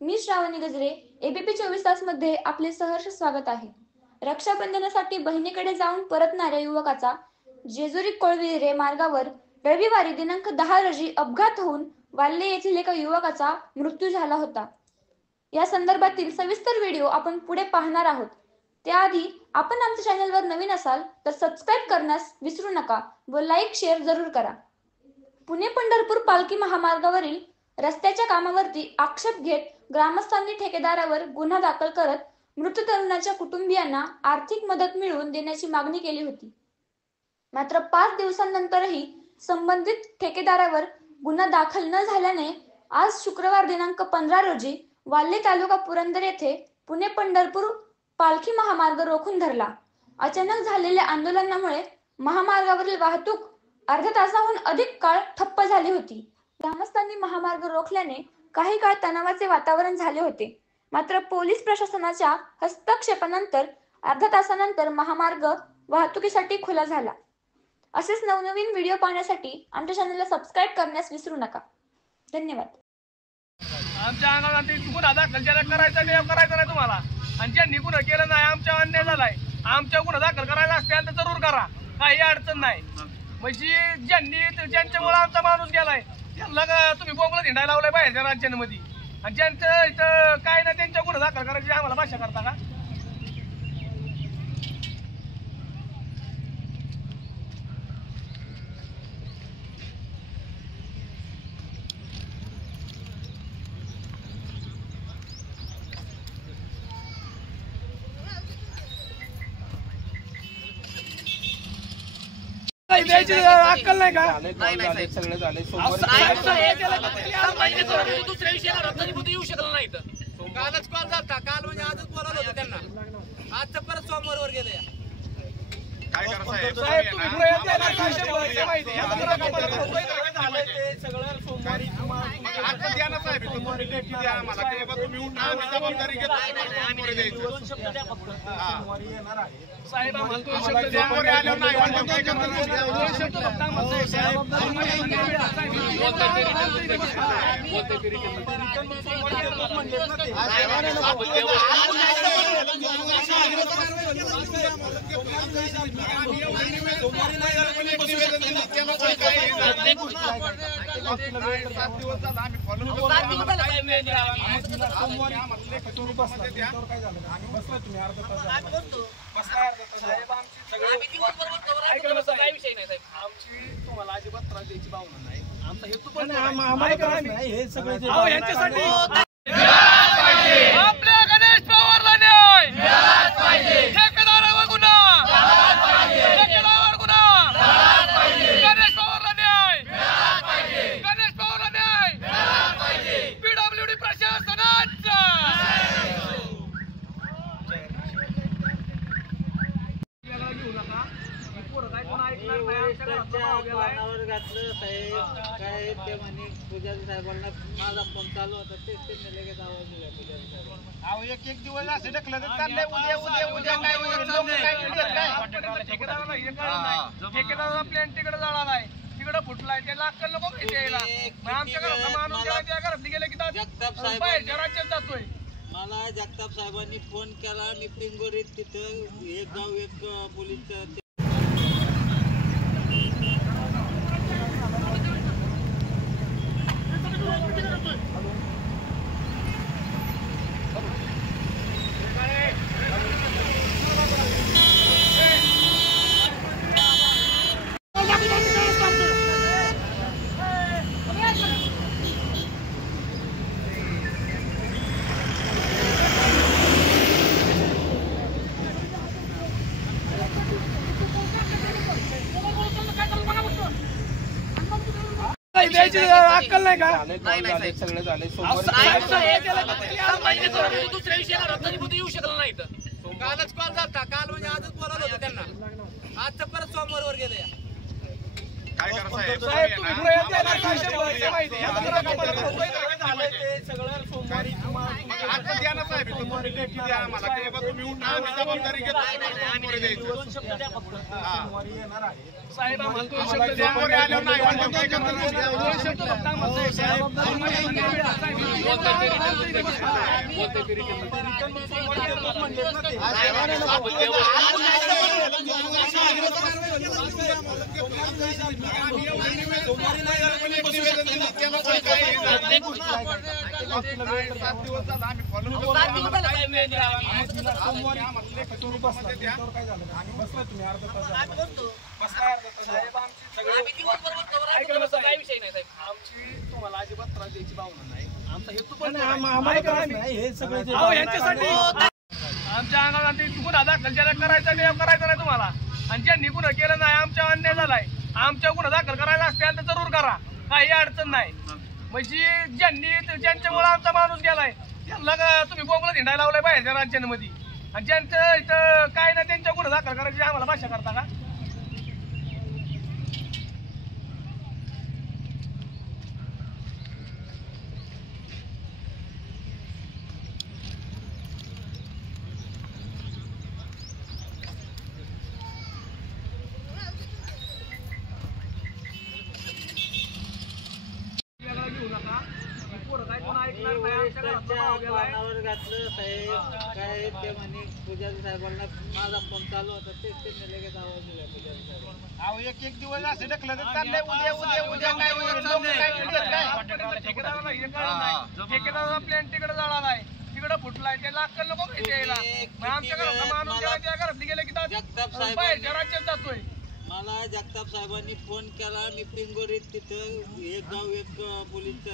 मी श्रावणी गजरे. एबीपी 24 तास मध्ये आपले सहर्ष स्वागत आहे. रक्षाबंधनासाठी बहिणीकडे जाऊन परतणाऱ्या युवकाचा जेजुरी कोळविरे मार्गावर रविवारी दिनांक 10 रोजी अपघात होऊन वाल्हे येथील एका युवकाचा मृत्यू झाला होता. या संदर्भातील सविस्तर व्हिडिओ आपण पुढे पाहणार आहोत. त्याआधी आपण आमच्या चॅनलवर नवीन असाल तर सबस्क्राईब करण्यास विसरू नका व लाईक शेअर जरूर करा. पुणे पंढरपूर पालखी महामार्गावरील रस्त्याच्या कामावरती आक्षेप घेत ग्रामस्थांनी ठेकेदारावर गुन्हा दाखल करत मृत तरुणाच्या कुटुंबियांना आर्थिक मदत मिळवून देण्याची मागणी केली होती. मात्र 5 दिवसांनंतरही संबंधित ठेकेदारावर गुन्हा दाखल न झाल्याने आज शुक्रवार दिनांक 15 रोजी वाल्हे तालुका पुरंदर येथे पुणे पंढरपूर पालखी महामार्ग रोखून धरला. अचानक झालेल्या आंदोलनामुळे महामार्गावरील वाहतूक अर्ध्या तासाहून अधिक काळ ठप्प झाली होती. ग्रामस्थांनी महामार्ग रोखल्याने काही काळ तणावाचे वातावरण झाले होते. मात्र पोलीस प्रशासनाच्या हस्तक्षेपानंतर अर्ध्या तासानंतर महामार्ग वाहतुकीसाठी खुला झाला. असेच नवनवीन व्हिडिओ पाहण्यासाठी आमच्या चॅनलला सबस्क्राईब करण्यास विसरू नका. धन्यवाद. आमच्या अंगाला गुन्हा दाखल करायचा नाही तुम्हाला, आणि ज्यांनी गुन्हा केलं नाही आमच्या अन्याय झालाय. आमच्या गुन्हा दाखल करायला असतील तर जरूर करा, काही अडचण नाही. म्हणजे ज्यांच्यामुळे आमचा माणूस गेलाय त्यांना तुम्ही बोंगला हिंडायला लावलाय बाहेरच्या राज्यांमध्ये, आणि ज्यांचं इथं काय नाही त्यांच्या गुन्हा दाखल करायची आम्हाला भाषा करता का? द्यायची अक्कल नाही का? सगळं झाले दुसऱ्या विषयाला रत्नागिरी येऊ शकला नाही. कालच कॉल झाला, काल म्हणजे आजच बोलावलं होतं त्यांना. आजचं परत सोमवारवर गेले. काय करा साहेब, तुम्ही प्रयत्न सगळं सोमवारी साहेब तुम्हाला अजिबात त्रास द्यायची भावना नाही. आमचा हेतू पण हे सगळं आपल्या गणेश पवारला न्याय, ठेकेदारावर गुन्हा, ठेकेदारावर गुन्हा, गणेश पवारला न्याय, गणेश पवारला न्याय, पीडब्ल्यूडी प्रशासनाचा घेऊ नका. घातलं साहेब काय ते म्हणे पुजारी साहेबांना माझा फोन चालू होता तेच त्यांनी लगेच आवाज दिला पुजारी साहेबांना. एक दिवस असे ढकलत चाललंय, उद्या काय ठेकेदाराला प्लॅन तिकडे जळालाय, तिकडे फुटलाय, त्याला अक्कल नको माहिती यायला. आमच्या घरातला माणूस घरातली गेले की बाहेरच्या राज्यात जातोय. मला जगताप साहेबांनी फोन केला, मी पिंगोरीत तिथं एक गाव एक पोलीस द्यायची अक्कल नाही का? सगळं झाले दुसऱ्या विषयाला रत्नागिरी येऊ शकला नाही. कालच कॉल झाला, काल म्हणजे आजच बोलावलं होतं त्यांना. आजचं परत सोमवारवर गेले. काय करा साहेब साहेब तुम्ही पुढे येत नाही ना, काय शंभर आहे, माहिती आहे. आता जरा कपाळाला खोबरं झालंय. आता द्या ना साहेब इथं तुम्ही लेखी द्या आम्हाला की बाबा तुम्ही उठा आम्ही जबाबदारी घेतो सोमवारी द्यायचं. साहेब आम्हाला दोन शब्द द्या. सोमवारी आल्यावर नाही म्हणलं काय करणार दोन शब्द फक्त आम्हाला साहेब. ऐका ना साहेब, आमची तुम्हाला अजिबात त्रास द्यायची भावना नाही. आमचा हेतू पण नाही. अहो, यांच्यासाठी आमच्या अंगाला गुन्हा दाखल ज्याला करायचा नाही तुम्हाला, आणि ज्यांनी गुन्हा केला नाही आमच्या अन्याय झालाय, आमच्या गुन्हा दाखल करायला असतील तर जरूर करा, काही अडचण नाही. म्हणजे ज्यांच्यामुळे आमचा माणूस गेलाय त्यांना तुम्ही बोंगला हिंडायला लावलाय बाहेरच्या राज्यांमध्ये, आणि ज्यांचं इथं काय नाही त्यांच्या गुन्हा दाखल करायची आम्हाला भाषा करता का? कानावर घातलं साहेब काय ते म्हणे पुजारी साहेबांना माझा फोन चालू होता तेच त्यांनी लगेच आवाज दिला पुजारी साहेबांना. अहो एक दिवस असं ढकलत चाललंय उद्या काय होईल लोक काय करतात काय ठेकेदाराला हे कळलं नाही. ठेकेदाराला प्लॅन तिकडे जळालाय, तिकडे फुटलाय, त्याला अक्कल नको माहिती यायला. मग आमच्या घरातला माणूस गेला, त्या घरातली गेले की जगताप साहेबांनी- बाहेरच्या राज्यात जातोय. मला जगताप साहेबांनी फोन केला, मी पिंगोरीत तिथं एक गाव एक पोलीस